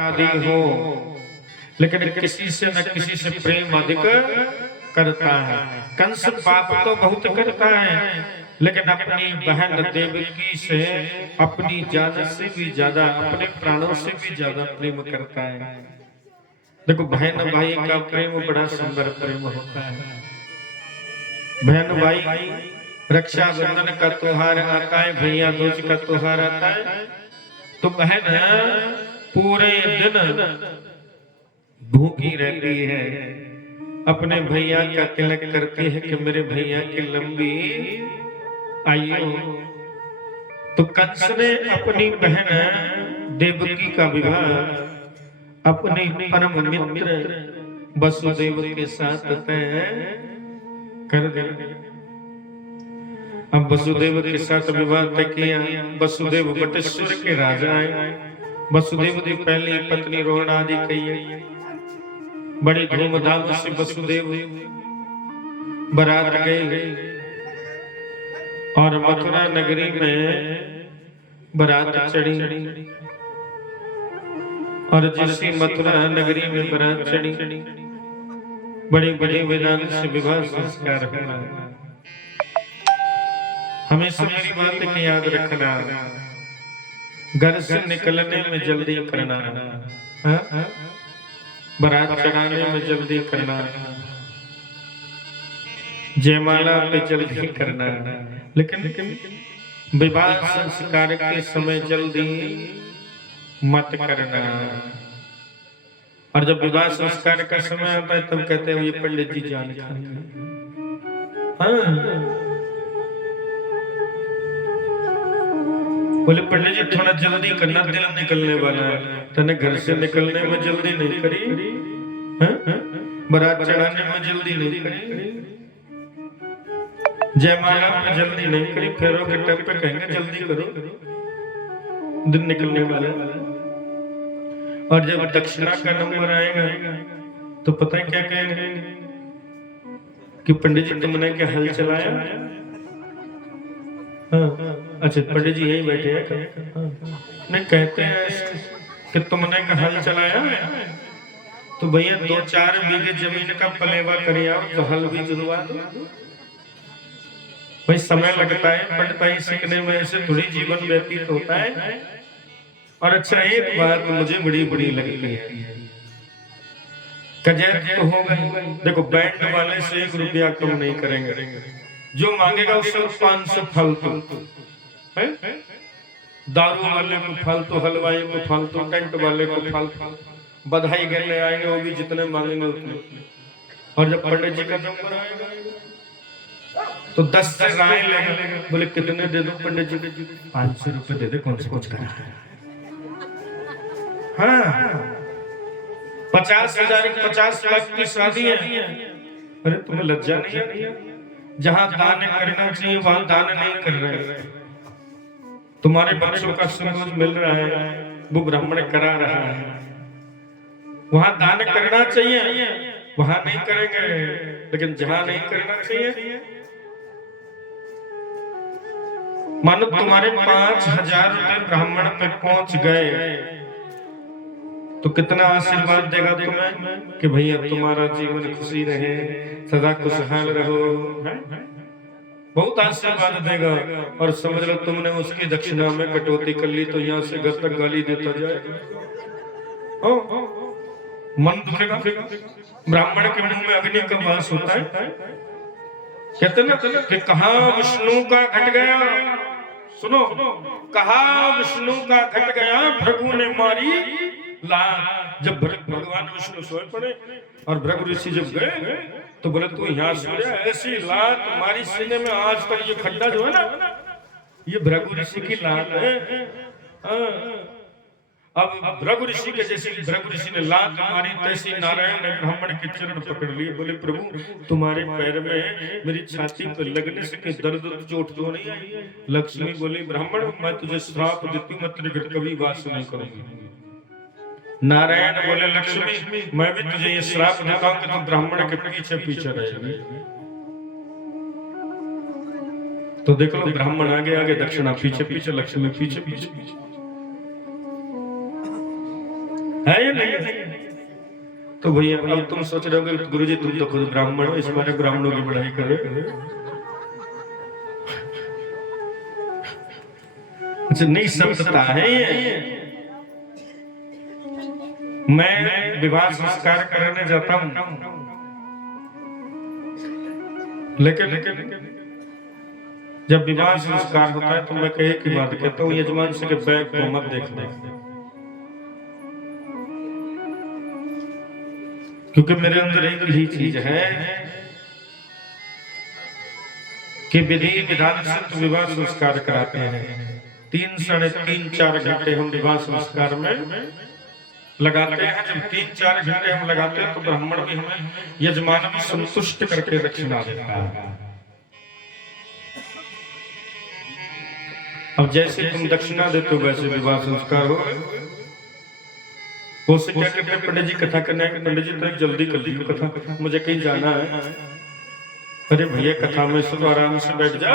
आदि हो, लेकिन किसी से न किसी से प्रेम अधिक करता है। कंस पाप तो बहुत करता है, लेकिन अपनी बहन देवकी से अपनी जान से भी ज्यादा, अपने प्राणों से भी ज्यादा प्रेम करता है। देखो, बहन भाई का प्रेम बड़ा सुंदर प्रेम होता है। बहन भाई, रक्षाबंधन का त्योहार आता है, भैया दूज का त्योहार आता है, तो बहन पूरे दिन भूखी रहती है, अपने भैया का तिलक करती है कि मेरे भैया की लंबी आयु। तो कंस ने अपनी बहन देवकी का विवाह अपने परम मित्र वसुदेव के साथ तय कर दिया। अब वसुदेव के साथ विवाह तय किया। वसुदेव वटेश्वर के राजा आए। वसुदेव की पहली पत्नी रोहण आदि कही, बड़ी धूमधाम से वसुदेव बारात गए और मथुरा नगरी में बारात चढ़ी। और जिसी मथुरा नगरी में बारात चढ़ी, बड़ी बड़ी विधान से विवाह संस्कार हुआ। हमेशा मेरी बात को याद रखना, घर से निकलने में जल्दी करना, बारात चढ़ाने में जल्दी करना, जयमाला पे जल्दी करना, लेकिन विवाह संस्कार के समय जल्दी मत करना। और जब विवाह संस्कार का समय आता है तब कहते हैं ये पंडित जी जान बोले पंडित जी थोड़ा जल्दी करना, दिल निकलने वाला है। तने घर से निकलने में जल्दी नहीं करी, बारात चढ़ाने में जल्दी नहीं करी, जयमाला में जल्दी नहीं करी, फेरों के टप पे कहेंगे जल्दी करो, दिन निकलने वाला। और जब दक्षिणा का नंबर आएगा तो पता है क्या कहेंगे कि पंडित जी तुमने क्या हल चलाया। अच्छा, पंडित जी यही बैठे हैं। नहीं, कहते हैं कि तुमने का हल चलाया, तो भैया 2-4 बीघे जमीन का पलेवा करिए तो हल भी जुड़वा दो। भाई समय लगता है, पंडिताई सीखने में ऐसे थोड़ी जीवन व्यतीत होता है। और अच्छा, एक बात मुझे बड़ी बड़ी लगती है, कजैत तो हो गई। देखो, बैंड वाले से 1 रुपया कम नहीं करेंगे, जो मांगेगा उससे 500 फालतू, दारू वाले को फालतू, हलवाई को फालतू, टेंट वाले को फालतू, बधाई करने आएंगे वो भी जितने मांगेंगे उतने। और जब पंडित जी का नंबर आएगा तो 10 से राय लेंगे, बोले कितने दे दो पंडित जी? 500 रुपए दे दे, कौन से कुछ करा। हाँ, 50,000 50 लाख की शादी है। अरे तुम्हें लज्जा नहीं है? जहां दान करना चाहिए वहां दान नहीं कर रहे। तुम्हारे बच्चों का सूरज मिल रहा है, वो ब्राह्मण करा रहा है, वहां दान करना चाहिए, वहां नहीं करेंगे। लेकिन जहां नहीं करना चाहिए, मानो तुम्हारे 5,000 रुपए ब्राह्मण पे पहुंच गए तो कितना आशीर्वाद देगा तुम्हें कि भैया तुम्हारा जीवन खुशी रहे, सदा खुशहाल रहो, बहुत आशीर्वाद देगा। और समझ लो तुमने उसकी दक्षिणा में कटौती कर ली तो यहाँ से घर तक गाली देता जाएगा। मन दुखेगा। ब्राह्मण के मुंह में अग्नि का वास होता है। कहते ना कि कहा विष्णु का घट गया, सुनो, कहा विष्णु का घट गया, भृगु ने मारी लात। जब भगवान विष्णु सोए पड़े और भृगु ऋषि जब गए तो बोले तू यहाँ सो जा, ऐसी लात मारी सीने में, आज तक ये खड्डा जो है ना, ये भृगु ऋषि की लात है। अब भृगु ऋषि के जैसे भृगु ऋषि ने लात मारी, तैसी नारायण ने ब्राह्मण के चरण पकड़ लिए। बोले प्रभु तुम्हारे पैर में मेरी छाती पर लगने से कोई दर्द चोट तो नहीं आई? लक्ष्मी बोली ब्राह्मण मैं तुझे श्राप देती हूं, मैं तेरे घर कभी वास नहीं करूंगी। नारायण बोले लक्ष्मी मैं भी तुझे ये श्राप देता हूं कि तुम ब्राह्मण के पीछे पीछे रहेगी। तो देख लो, ब्राह्मण आगे आगे, दक्षिणा पीछे पीछे, लक्ष्मी पीछे पीछे। है या नहीं? तो भैया अब तुम सोच रहे होगे गुरुजी तुम तो खुद ब्राह्मण हो, इस बारे ब्राह्मणों की बढ़ाई करे। अच्छा नहीं, सत्यता है ये। मैं विवाह संस्कार करने जाता हूं, लेकिन जब विवाह संस्कार होता है तो मैं कहे की बात कहता हूँ, यजमान से के बैग को मत देखना, क्योंकि मेरे अंदर एक ही चीज है कि विधि विधान से तो विवाह संस्कार कराते हैं। 3 साढ़े 3-4 घंटे हम विवाह संस्कार में लगाते हैं। जब 3-4 घंटे हम लगाते हैं तो ब्राह्मण भी हमें, यजमान भी संतुष्ट करके दक्षिणा देता है। अब जैसे तुम दक्षिणा देते हो वैसे विवाह संस्कार हो। वो से क्या कहते हैं पंडित जी कथा करना है, पंडित जी तो जल्दी कर लीजिए कथा, मुझे कहीं जाना है। अरे भैया कथा में सब आराम से बैठ जा।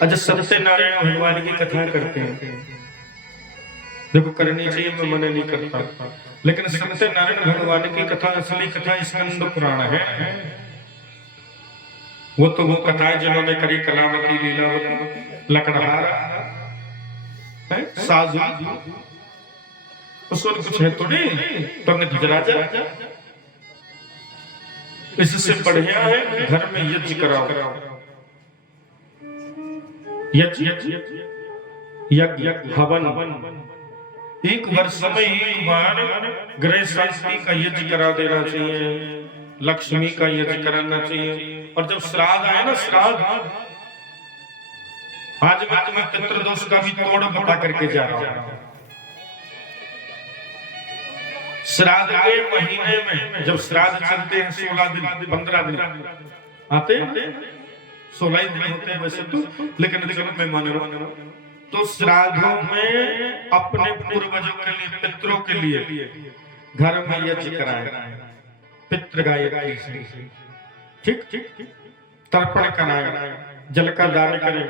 अच्छा सत्यनारायण भगवान की कथा करते हैं, देखो करनी चाहिए, मैं मना नहीं करता, लेकिन सत्यनारायण भगवान की कथा असली कथा स्कंद पुराण है। वो तो वो कथाएं जिन्होंने करी, कलावती, लीलावती, लकड़हारा, साधु, उसको कुछ है तो नहीं, तुमने धुजराजा। इससे बढ़िया है घर में यज्ञ कराओ, यज्ञ हवन, एक वर्ष में एक बार गृह शांति का यज्ञ करा देना चाहिए, लक्ष्मी का यज्ञ कराना चाहिए। और जब श्राद्ध आए ना, श्राद्ध, आज मैं तुम्हें पितृदोष का भी तोड़ बता करके जा रहा हूं। श्राद्ध के महीने में जब श्राद्ध चलते हैं 16 दिन 15 दिन आते हैं, 16 दिन होते हैं वैसे तो, लेकिन मैं मान रहा हूं तो श्राद्धों में अपने पूर्वजों के लिए, पितरों के लिए घर में यज्ञ कराए, पितृ गायत्री, ठीक, तर्पण कराए, जल का दान करे,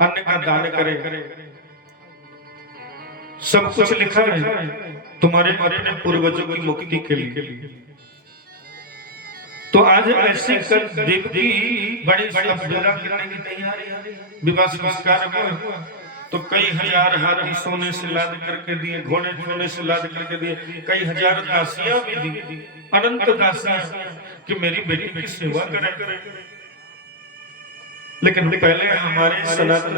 अन्न का दान करे, सब कुछ लिखा है तुम्हारे अपने पूर्वजों की मुक्ति के लिए। तो आज ऐसे कर देव की बड़ी विदा करने की तैयारी, विवाह संस्कार में तो कई हजार हाथी सोने से लाद करके दिए, घोड़े सोने से लाद करके दिए, कई हजार दासियां भी दी, अनंत दासियां कि मेरी बेटी की सेवा करे। लेकिन पहले हमारे सनातन